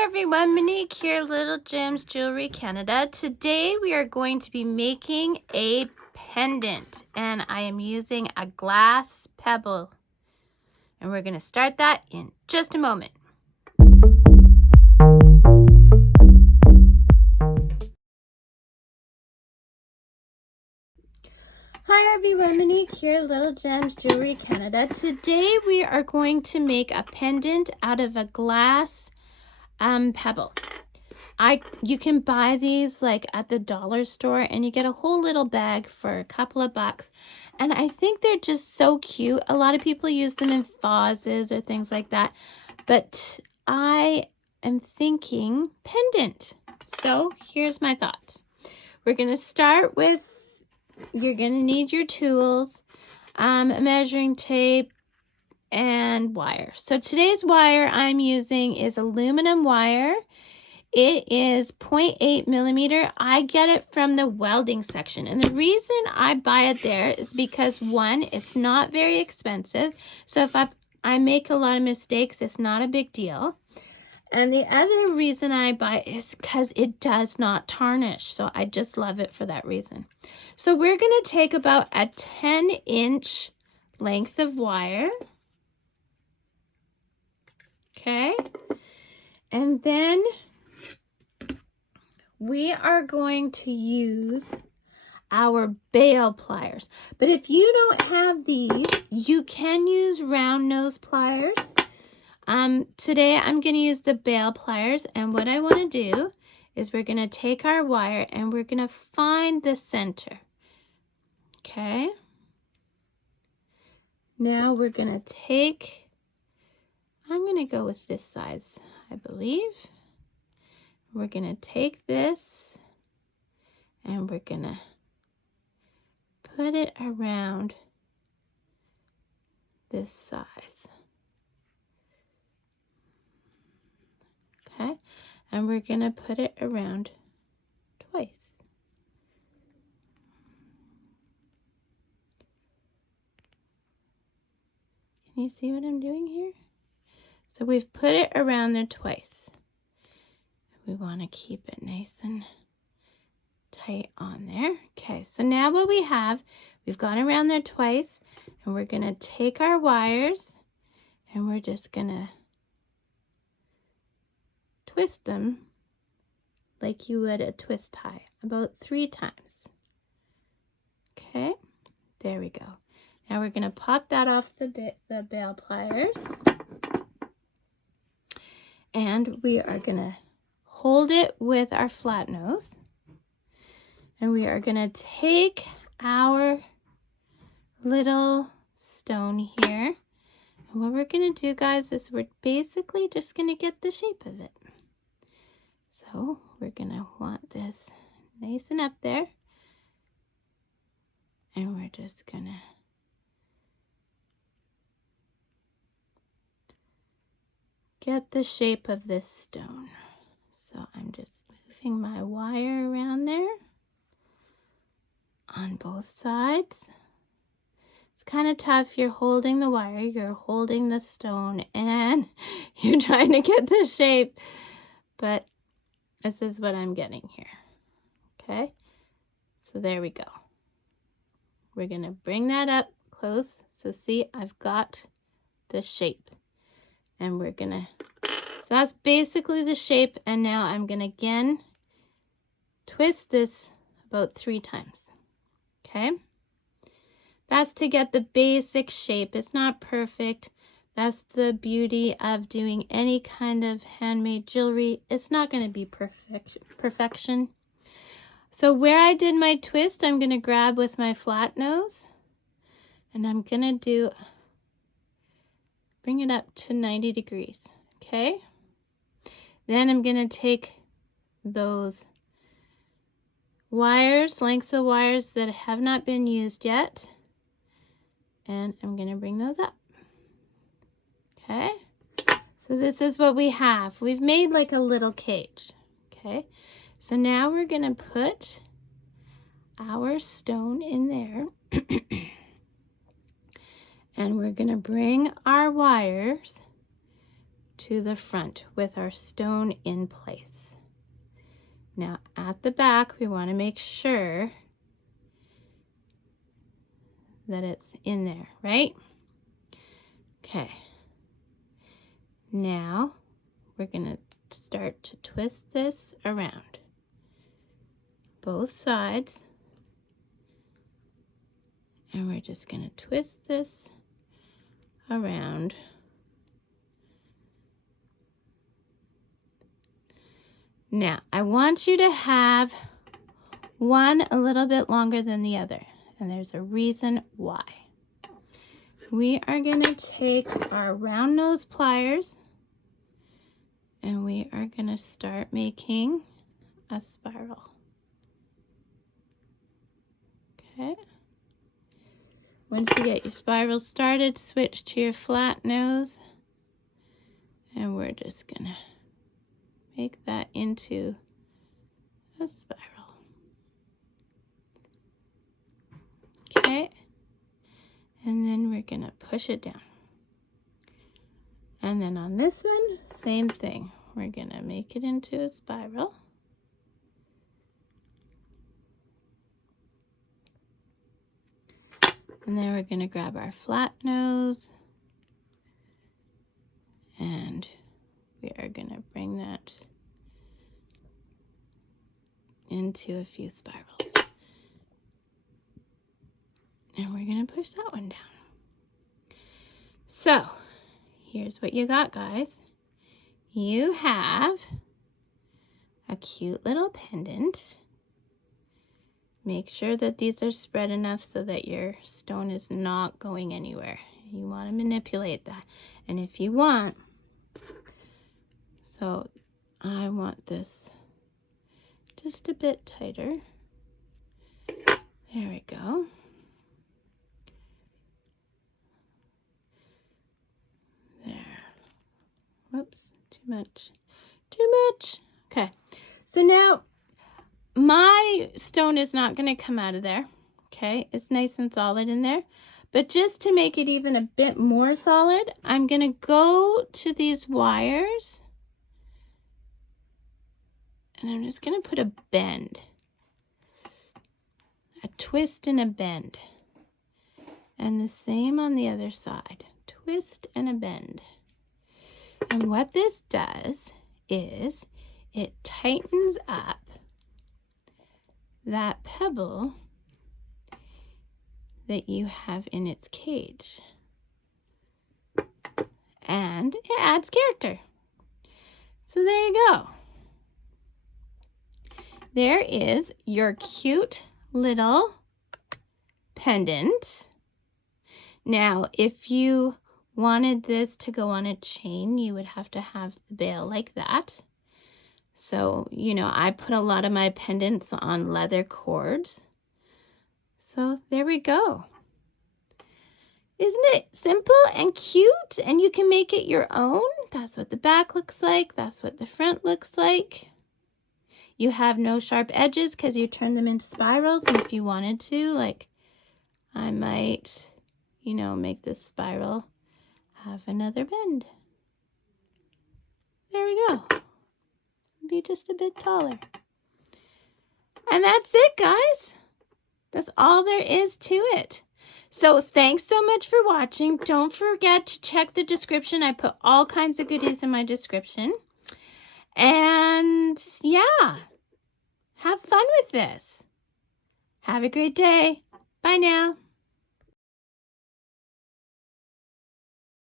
Hi everyone, Monique here, Little Gems Jewelry Canada. Today we are going to be making a pendant and I am using a glass pebble. And we're going to start that in just a moment. Hi everyone, Monique here, Little Gems Jewelry Canada. Today we are going to make a pendant out of a glass pebble. You can buy these like at the dollar store and you get a whole little bag for a couple of bucks. And I think they're just so cute. A lot of people use them in vases or things like that. But I am thinking pendant. So here's my thoughts. We're going to start with, you're going to need your tools, measuring tape, and wire. So today's wire I'm using is aluminum wire. It is 0.8 millimeter. I get it from the welding section. And the reason I buy it there is because, one, it's not very expensive. So if I make a lot of mistakes, it's not a big deal. And the other reason I buy it is because it does not tarnish. So I just love it for that reason. So we're going to take about a 10-inch length of wire. Okay. And then we are going to use our bail pliers. But if you don't have these, you can use round nose pliers. Today I'm going to use the bail pliers, and what I want to do is we're going to take our wire and we're going to find the center. Okay. Now we're going to take, I'm going to go with this size, I believe. We're going to take this and we're going to put it around this size. Okay, and we're going to put it around twice. Can you see what I'm doing here? So we've put it around there twice. We want to keep it nice and tight on there. Okay, so now what we have, we've gone around there twice, and we're going to take our wires and we're just going to twist them like you would a twist tie, about 3 times. Okay, there we go. Now we're going to pop that off the bail pliers, and we are going to hold it with our flat nose, and we are going to take our little stone here, and what we're going to do, guys, is we're basically just going to get the shape of it. So we're going to want this nice and up there, and we're just going to get the shape of this stone. So I'm just moving my wire around there on both sides. It's kind of tough. You're holding the wire, you're holding the stone, and you're trying to get the shape, but this is what I'm getting here. Okay, so there we go. We're going to bring that up close. So see, I've got the shape, and we're going to, so that's basically the shape. And now I'm going to again twist this about 3 times. Okay, that's to get the basic shape. It's not perfect. That's the beauty of doing any kind of handmade jewelry. It's not going to be perfection. So where I did my twist, I'm going to grab with my flat nose, and I'm going to bring it up to 90 degrees. Okay. Then I'm going to take those wires, lengths of wires that have not been used yet, and I'm going to bring those up. Okay, so this is what we have. We've made like a little cage. Okay, so now we're going to put our stone in there and we're going to bring our wires to the front with our stone in place. Now at the back, we want to make sure that it's in there, right? Okay. Now we're going to start to twist this around both sides. And we're just going to twist this around. Now, I want you to have one a little bit longer than the other, and there's a reason why. We are going to take our round nose pliers, and we are going to start making a spiral. Okay. Once you get your spiral started, switch to your flat nose, and we're just gonna make that into a spiral. Okay, and then we're gonna push it down. And then on this one, same thing. We're gonna make it into a spiral. And then we're going to grab our flat nose and we are going to bring that into a few spirals. And we're going to push that one down. So here's what you got, guys. You have a cute little pendant. Make sure that these are spread enough so that your stone is not going anywhere. You want to manipulate that. And if you want, so I want this just a bit tighter. There we go. There. Whoops, too much. Too much. Okay, so now my stone is not going to come out of there. Okay, it's nice and solid in there. But just to make it even a bit more solid, I'm going to go to these wires. And I'm just going to put a bend. A twist and a bend. And the same on the other side. Twist and a bend. And what this does is it tightens up that pebble that you have in its cage. And it adds character. So there you go. There is your cute little pendant. Now, if you wanted this to go on a chain, you would have to have the bail like that. So, you know, I put a lot of my pendants on leather cords. So there we go. Isn't it simple and cute? And you can make it your own. That's what the back looks like. That's what the front looks like. You have no sharp edges because you turn them into spirals. And if you wanted to, like, I might, you know, make this spiral have another bend. There we go. Be just a bit taller. And that's it, guys. That's all there is to it. So thanks so much for watching. Don't forget to check the description. I put all kinds of goodies in my description. And yeah, have fun with this. Have a great day. Bye now.